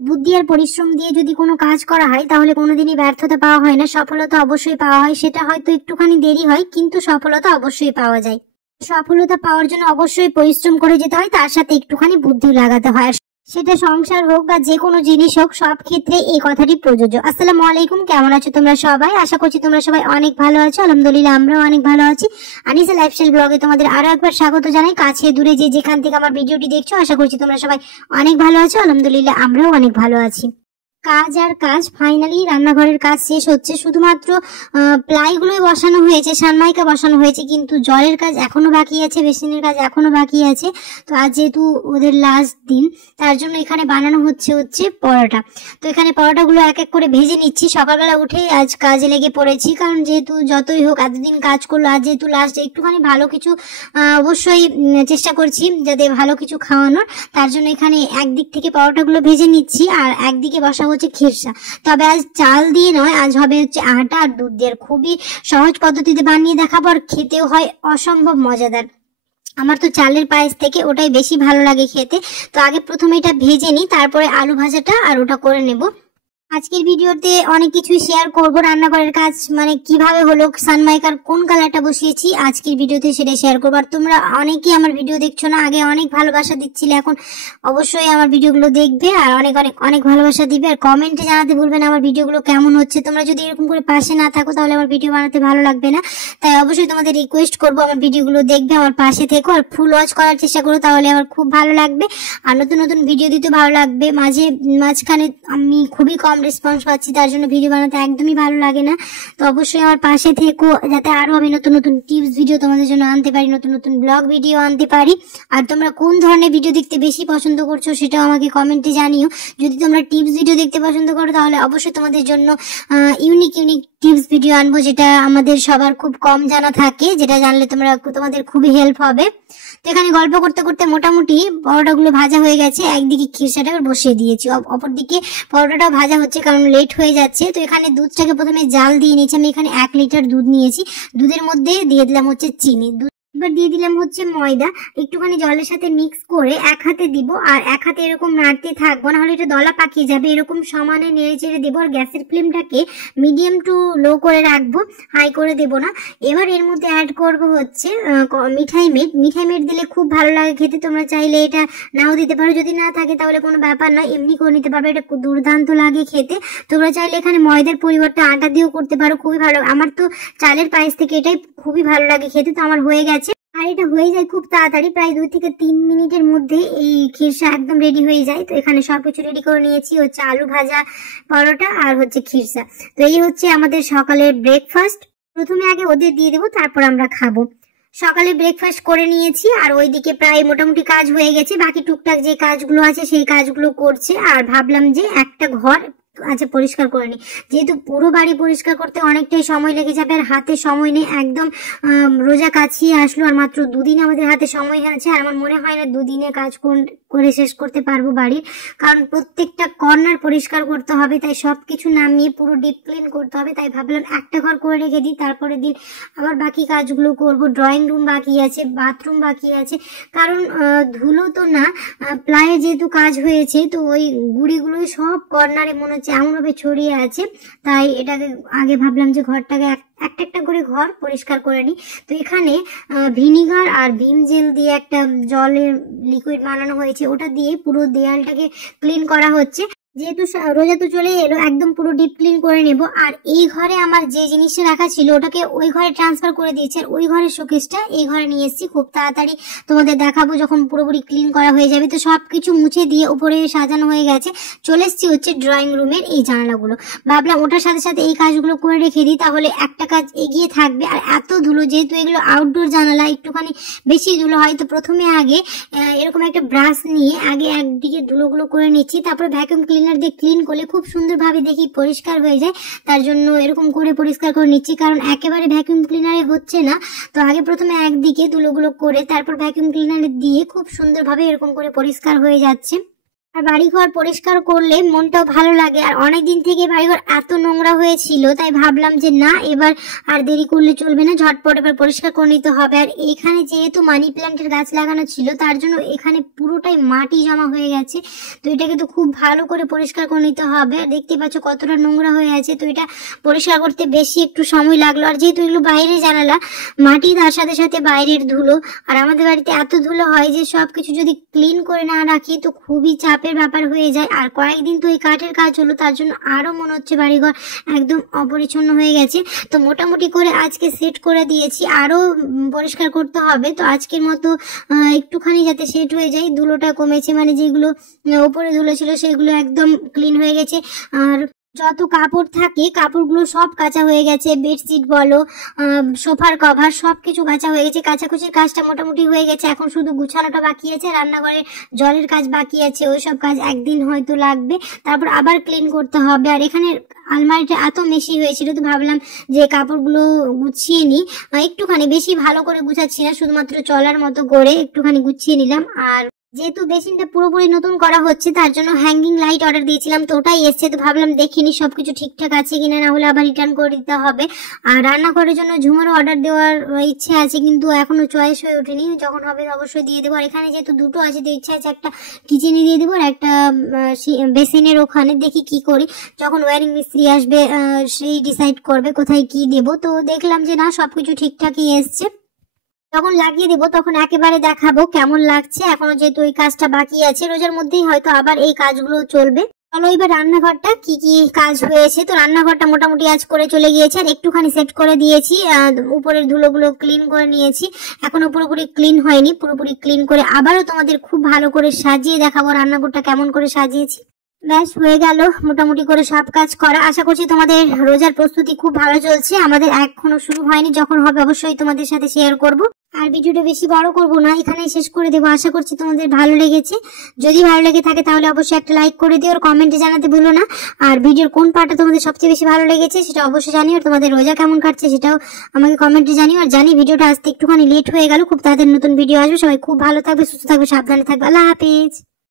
বুদ্ধি আর পরিশ্রম দিয়ে যদি কোনো কাজ করা হয় তাহলে কোনোদিনই ব্যর্থতা পাওয়া হয় না, সফলতা অবশ্যই পাওয়া হয়। সেটা হয়তো একটুখানি দেরি হয়, কিন্তু সফলতা অবশ্যই পাওয়া যায়। সফলতা পাওয়ার জন্য অবশ্যই পরিশ্রম করে যেতে হয়, তার সাথে একটুখানি বুদ্ধি লাগাতে হয়। সেটা সংসার হোক বা যে কোনো জিনিস হোক, সব ক্ষেত্রে এই কথাটি প্রযোজ্য। আসসালামু আলাইকুম, কেমন আছো তোমরা সবাই? আশা করছি তোমরা সবাই অনেক ভালো আছো। আলহামদুলিল্লাহ, আমরাও অনেক ভালো আছি। আনিসা লাইফস্টাইল ব্লগে তোমাদের আরো একবার স্বাগত জানাই। কাছে দূরে যে যেখান থেকে আমার ভিডিওটি দেখছো, আশা করছি তোমরা সবাই অনেক ভালো আছো। আলহামদুলিল্লাহ, আমরাও অনেক ভালো আছি। কাজ আর কাজ, ফাইনালি রান্নাঘরের কাজ শেষ হচ্ছে। শুধুমাত্র প্লাইগুলোই বসানো হয়েছে, সানমাইকা বসানো হয়েছে, কিন্তু জলের কাজ এখনো বাকি আছে, বেসিনের কাজ এখনো বাকি আছে। তো আজ যেহেতু ওদের লাস্ট দিন, তার জন্য এখানে বানানো হচ্ছে পরোটা। তো এখানে পরোটাগুলো এক এক করে ভেজে নিচ্ছি। সকালবেলা উঠে আজ কাজে লেগে পড়েছি, কারণ যেহেতু যতই হোক এতদিন কাজ করলো, আজ যেহেতু লাস্ট, একটুখানি ভালো কিছু অবশ্যই চেষ্টা করছি যাতে ভালো কিছু খাওয়ানোর। তার জন্য এখানে একদিক থেকে পরোটাগুলো ভেজে নিচ্ছি আর একদিকে বসাবো হচ্ছে খিরসা। তবে আজ চাল দিয়ে নয়, আজ হবে হচ্ছে আটা আর দুধ দিয়ে। খুবই সহজ পদ্ধতিতে বানিয়ে দেখাবো, আর খেতেও হয় অসম্ভব মজাদার। আমার তো চালের পায়েস থেকে ওটাই বেশি ভালো লাগে খেতে। তো আগে প্রথমে এটা ভেজে নিই, তারপরে আলু ভাজাটা আর ওটা করে নেব। আজকের ভিডিওতে অনেক কিছুই শেয়ার করবো। রান্নাঘরের কাজ মানে কিভাবে হলো, সানমাইকার কোন কালারটা বসিয়েছি, আজকের ভিডিওতে সেটা শেয়ার করবো। আর তোমরা অনেকেই আমার ভিডিও দেখছো না, আগে অনেক ভালোবাসা দিচ্ছিলে, এখন অবশ্যই আমার ভিডিওগুলো দেখবে আর অনেক অনেক অনেক ভালোবাসা দিবে। আর কমেন্টে জানাতে ভুলবে না আমার ভিডিওগুলো কেমন হচ্ছে। তোমরা যদি এরকম করে পাশে না থাকো তাহলে আমার ভিডিও বানাতে ভালো লাগবে না। তাই অবশ্যই তোমাদের রিকোয়েস্ট করবো, আমার ভিডিওগুলো দেখবে, আমার পাশে থেকো আর ফুল ওয়াচ করার চেষ্টা করো, তাহলে আমার খুব ভালো লাগবে। আর নতুন নতুন ভিডিও দিতে ভালো লাগবে। মাঝখানে আমি খুবই কম রেসপন্স পাচ্ছি, তার জন্য ভিডিও বানাতে একদমই ভালো লাগে না। তো অবশ্যই আমার পাশে থেকো, যাতে আরো আমি নতুন নতুন টিপস ভিডিও তোমাদের জন্য আনতে পারি, নতুন নতুন ব্লগ ভিডিও আনতে পারি। আর তোমরা কোন ধরনের ভিডিও দেখতে বেশি পছন্দ করছো সেটাও আমাকে কমেন্টে জানিও। যদি তোমরা টিপস ভিডিও দেখতে পছন্দ করো তাহলে অবশ্যই তোমাদের জন্য ইউনিক ইউনিক টিপস ভিডিও আনবো, যেটা আমাদের সবার খুব কম জানা থাকে, যেটা জানলে তোমাদের খুবই হেল্প হবে। তো এখানে গল্প করতে করতে মোটামুটি পরোটাগুলো ভাজা হয়ে গেছে। একদিকে খিরসাটা বসিয়ে দিয়েছি, অপরদিকে পরোটাটাও ভাজা হচ্ছে, কারণ লেট হয়ে যাচ্ছে। তো এখানে দুধটাকে প্রথমে জাল দিয়ে নিয়েছি। আমি এখানে 1 লিটার দুধ নিয়েছি। দুধের মধ্যে দিয়ে দিলাম হচ্ছে চিনি, এবার দিয়ে দিলাম হচ্ছে ময়দা। একটুখানি জলের সাথে মিক্স করে এক হাতে দিব, আর এক হাতে এরকম নাড়তে থাকবো, নাহলে এটা দলা পাকিয়ে যাবে। এরকম সমানে নেড়ে চেড়ে দেবো। আর গ্যাসের ফ্লেমটাকে মিডিয়াম টু লো করে রাখবো, হাই করে দেবো না। এবার এর মধ্যে অ্যাড করব হচ্ছে মিঠাই মেড দিলে খুব ভালো লাগে খেতে। তোমরা চাইলে এটা নাও দিতে পারো, যদি না থাকে তাহলে কোনো ব্যাপার নয়, এমনি করে নিতে পারবে। এটা দুর্দান্ত লাগে খেতে। তোমরা চাইলে এখানে ময়দার পরিবর্তে আটা দিয়েও করতে পারো, খুবই ভালো। আমার তো চালের পায়েস থেকে এটাই খুবই ভালো লাগে খেতে। তো আমার হয়ে গেছে, আর এটা হয়ে যায় খুব তাড়াতাড়ি, প্রায় 2 থেকে 3 মিনিটের মধ্যে এই খিরসা একদম রেডি হয়ে যায়। তো এখানে সবকিছু রেডি করে নিয়েছি, হচ্ছে আলু ভাজা, পরোটা আর হচ্ছে খিরসা। তো এই হচ্ছে আমাদের সকালের ব্রেকফাস্ট। প্রথমে আগে ওদের দিয়ে দেবো, তারপর আমরা খাবো। সকালে ব্রেকফাস্ট করে নিয়েছি, আর ওইদিকে প্রায় মোটামুটি কাজ হয়ে গেছে। বাকি টুকটাক যে কাজগুলো আছে সেই কাজগুলো করছে। আর ভাবলাম যে একটা ঘর আচ্ছা পরিষ্কার করে নি, যেহেতু পুরো বাড়ি পরিষ্কার করতে অনেকটাই সময় লেগে যাবে, আর হাতে সময় নেই। একদম রোজা কাছিয়ে আসলো, আর মাত্র 2 দিন আমাদের হাতে সময় আছে। আর আমার মনে হয় না 2 দিনে কাজ করে শেষ করতে পারবো বাড়ির, কারণ প্রত্যেকটা কর্নার পরিষ্কার করতে হবে। তাই সবকিছু নামিয়ে পুরো ডিপ ক্লিন করতে হবে। তাই ভাবলাম একটা ঘর করে রেখে দিই, তারপরের দিন আবার বাকি কাজগুলো করব। ড্রয়িং রুম বাকি আছে, বাথরুম বাকি আছে, কারণ ধুলো তো না, প্লায়ে যেহেতু কাজ হয়েছে, তো ওই গুঁড়িগুলোই সব কর্নারে মনে হচ্ছে এমনভাবে ছড়িয়ে আছে। তাই এটাকে আগে ভাবলাম যে ঘরটাকে একটা একটা করে ঘর পরিষ্কার করে নিই। তো এখানে ভিনিগার আর ভিম জেল দিয়ে একটা জলের লিকুইড বানানো হয়েছে, ওটা দিয়ে পুরো দেয়ালটাকে ক্লিন করা হচ্ছে। যেহেতু রোজা তো চলে এলো, একদম পুরো ডিপ ক্লিন করে নেব। আর এই ঘরে আমার যে জিনিসটা রাখা ছিল ওটাকে ওই ঘরে ট্রান্সফার করে দিয়েছি, আর ওই ঘরের শোকেসটা এই ঘরে নিয়ে এসেছি। খুব তাড়াতাড়ি তোমাদের দেখাবো যখন পুরোপুরি ক্লিন করা হয়ে যাবে। তো সবকিছু মুছে দিয়ে উপরে সাজানো হয়ে গেছে। চলে এসেছি হচ্ছে ড্রয়িং রুমের এই জানালাগুলো। ভাবলাম ওটার সাথে সাথে এই কাজগুলো করে রেখে দিই, তাহলে একটা কাজ এগিয়ে থাকবে। আর এত ধুলো, যেহেতু এগুলো আউটডোর জানালা, একটুখানি বেশি ধুলো হয়। তো প্রথমে আগে এরকম একটা ব্রাশ নিয়ে আগে একদিকে ধুলোগুলো করে নিচ্ছি, তারপরে ভ্যাকুয়াম ক্লিনার দিয়ে ক্লিন করলে খুব সুন্দরভাবে দেখি পরিষ্কার হয়ে যায়। তার জন্য এরকম করে পরিষ্কার করে নিচ্ছি, কারণ একেবারে ভ্যাকুয়াম ক্লিনারে হচ্ছে না। তো আগে প্রথমে একদিকে ধুলোগুলো করে তারপর ভ্যাকুয়াম ক্লিনারে দিয়ে খুব সুন্দরভাবে এরকম করে পরিষ্কার হয়ে যাচ্ছে। আর বাড়িঘর পরিষ্কার করলে মনটাও ভালো লাগে। আর অনেকদিন থেকে বাড়িঘর এত নোংরা হয়েছিল, তাই ভাবলাম যে না এবার আর দেরি করলে চলবে না, ঝটপট এবার পরিষ্কার করে নিতে হবে। আর এখানে যেহেতু মানি প্ল্যান্টের গাছ লাগানো ছিল তার জন্য এখানে পুরোটাই মাটি জমা হয়ে গেছে, তো এটাকে তো খুব ভালো করে পরিষ্কার করে নিতে হবে। আর দেখতে পাচ্ছ কতটা নোংরা হয়ে আছে, তো এটা পরিষ্কার করতে বেশি একটু সময় লাগলো। আর যেহেতু এগুলো বাইরে জানালা, মাটি তার সাথে সাথে বাইরের ধুলো, আর আমাদের বাড়িতে এত ধুলো হয় যে সবকিছু যদি ক্লিন করে না রাখি তো খুবই চাপের ব্যাপার হয়ে যায়। আর কয়েকদিন তো এই কাঠের কাজ হলো, তার জন্য আরো মনে হচ্ছে বাড়িঘর একদম অপরিচ্ছন্ন হয়ে গেছে। তো মোটামুটি করে আজকে সেট করে দিয়েছি, আরো পরিষ্কার করতে হবে। তো আজকের মতো একটুখানি যাতে সেট হয়ে যায়, ধুলোটা কমেছে, মানে যেগুলো উপরে ধুলো ছিল সেগুলো একদম ক্লিন হয়ে গেছে। আর যত কাপড় থাকে কাপড়গুলো সব কাচা হয়ে গেছে, বেডশিট বলো, সোফার কভার সবকিছু কাচা হয়ে গেছে। কাচাকুচির কাজটা মোটামুটি হয়ে গেছে, এখন শুধু গুছানোটা বাকি আছে। রান্নাঘরে জলের কাজ বাকি আছে, ওই সব কাজ একদিন হয়তো লাগবে, তারপর আবার ক্লিন করতে হবে। আর এখানে আলমারিটা এত মেশি হয়েছিল, তো ভাবলাম যে কাপড়গুলো গুছিয়ে নিই, একটুখানি, বেশি ভালো করে গুছাচ্ছি না, শুধুমাত্র চলার মতো করে একটুখানি গুছিয়ে নিলাম। আর যেহেতু বেসিনটা পুরোপুরি নতুন করা হচ্ছে তার জন্য হ্যাঙ্গিং লাইট অর্ডার দিয়েছিলাম, তো ওটাই এসছে। তো ভাবলাম দেখিনি সবকিছু ঠিকঠাক আছে কিনা, না হলে আবার রিটার্ন করে দিতে হবে। আর রান্নাঘরের জন্য ঝুমারও অর্ডার দেওয়ার ইচ্ছে আছে, কিন্তু এখনো চয়েস হয়ে ওঠেনি, যখন হবে অবশ্যই দিয়ে দেবো। আর এখানে যেহেতু দুটো আছে, তো ইচ্ছা আছে একটা কিচেনে দিয়ে দেবো আর একটা বেসিনের ওখানে, দেখি কি করি, যখন ওয়ারিং মিস্ত্রি আসবে সেই ডিসাইড করবে কোথায় কি দেবো। তো দেখলাম যে না সবকিছু ঠিকঠাকই এসছে, যখন লাগিয়ে দেবো তখন একেবারে দেখাবো কেমন লাগছে। এখনো যেহেতু ওই কাজটা বাকি আছে, রোজার মধ্যেই হয়তো আবার এই কাজগুলো চলবে। চলো এবার রান্নাঘরটা কি কি কাজ হয়েছে। তো রান্নাঘরটা মোটামুটি আজ করে চলে গিয়েছে, আর একটুখানি সেট করে দিয়েছি, উপরের ধুলোগুলো ক্লিন করে নিয়েছি, এখনো পুরোপুরি ক্লিন হয়নি। পুরোপুরি ক্লিন করে আবারও তোমাদের খুব ভালো করে সাজিয়ে দেখাবো রান্নাঘরটা কেমন করে সাজিয়েছি। ব্যাস হয়ে গেল মোটামুটি করে সব কাজ করা। আশা করছি তোমাদের রোজার প্রস্তুতি খুব ভালো চলছে, আমাদের এখনো শুরু হয়নি, যখন হবে অবশ্যই তোমাদের সাথে শেয়ার করব। আর ভিডিওটা বেশি বড় করব না, এখানেই শেষ করে দেবো। আশা করছি তোমাদের ভালো লেগেছে, যদি ভালো লেগে থাকে তাহলে অবশ্যই একটা লাইক করে দিও, আর কমেন্টে জানাতে ভুলো না। আর ভিডিওর কোন পার্টটা তোমাদের সবচেয়ে বেশি ভালো লেগেছে সেটা অবশ্যই জানিও, আর তোমাদের রোজা কেমন কাটছে সেটাও আমাকে কমেন্টে জানিও। আর জানি ভিডিওটা আসতে একটুখানি লেট হয়ে গেল, খুব তাড়াতাড়ি নতুন ভিডিও আসবে। সবাই খুব ভালো থাকবে, সুস্থ থাকবে, সাবধানে থাকবে। আল্লাহ হাফেজ।